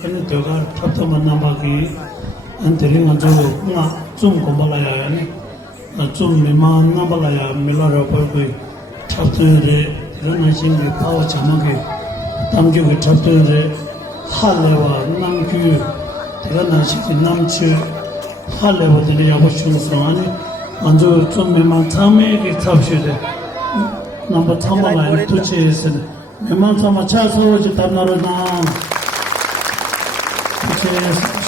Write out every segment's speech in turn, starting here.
Ini juga tetap menambahki antara ngajo zum kombalaya ini zum memang nambalaya milara pergi tetap ini dengan sini pawa jamagi tamju ke tetap ini halewa namju dengan sini namju halewa dari apa sungai ini ngajo zum memang tamai ke tetap sudah nampak tambalaya itu ciri memang sama caso je tanarana Yes,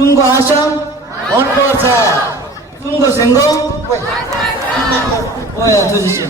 Sungguh asam, sungguh senggong. Oh ya, itu sih.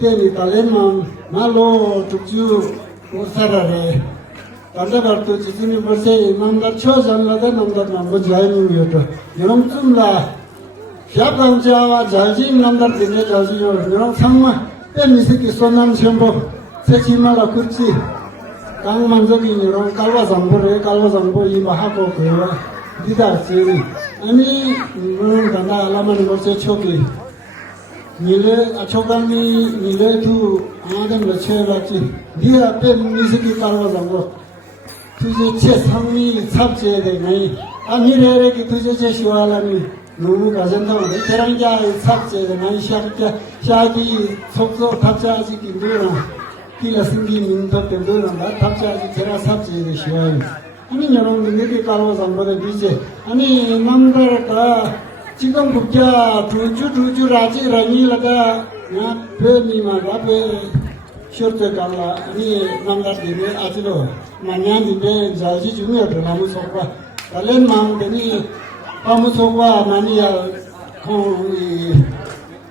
때니 달래만 말로 죽주 오사라래 달래발도 지진이 벌써 남다 쳐장라다 남다만 뭐 자유미여도 여름 쯤라 샤방자와 자진 남다 되네 자주요 여름 상마 때니 새끼 손남 전부 새치마라 그치 강만적인 여름 깔와장보 이마하고 그래 디다 지리 아니 간다 알라만 벌써 초기 니레 아초강이 니레 두 아담을 채워봤지 니 앞에 미스기 깔아서 투제 채 상미 삽제에 되네 아 니레에게 투제 채 시와라니 너무 가전다고 대랑자 삽제에 되네 샤기 속속 탑자하지 김도라 길라 승기 민도 때문에 탑자하지 제라 삽제에 되 시와요 아니 여러분 니게 깔아서 비제 아니 남다가 지금 국자 두주 라지라니라가 나 베미마가 베 쇼트 갈라 아니 남다들이 아주로 마냐인데 자지 중요하더 나무소가 달렌 마음되니 아무소가 나니야 콩이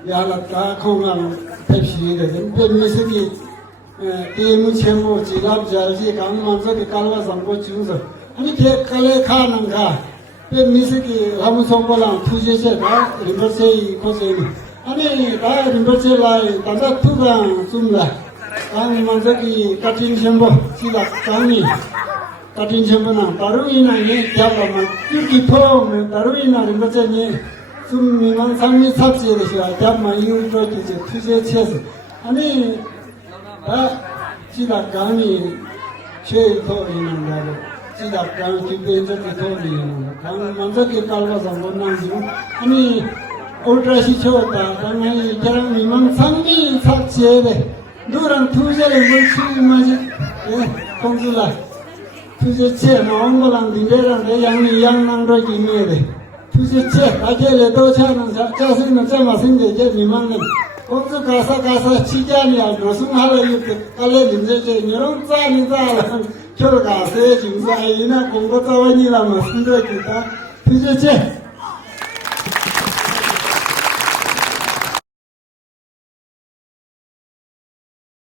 야라다 콩을 펩시거든 베미스기 때문 첨부 지갑 자지 강만서기 깔와 상고 중서 아니 개 깔레 가는가 미스기 아무송고랑 투제세다 림버세이 고세이 아니 다 림버세라이 다다 투강 숨라 강만서기 같은 첨부 지갑 강이 같은 첨부나 다루이나니 잡아만 이렇게 포면 다루이나 림버세니 숨미만 상미 삽지에서 잡만 이웃도 이제 투제체스 아니 다 지갑 강이 최고 있는다고 지답강 기대적이 도리는 강 만족이 깔아서 못 나지고 아니 올드라시 좋다 강이 저랑 미망 상미 삭제래 누랑 투제를 물치마지 공주라 투제체 나온 거랑 니네랑 내 양이 양낭로 기미래 투제체 아게래 도차는 자신은 자마신데 이제 미망은 공주 가사 치자니야 노승하러 이렇게 깔래 문제제 이런 짠이 짠 결과세 증사이나 공부 자원이라면 힘들겠다. 도대체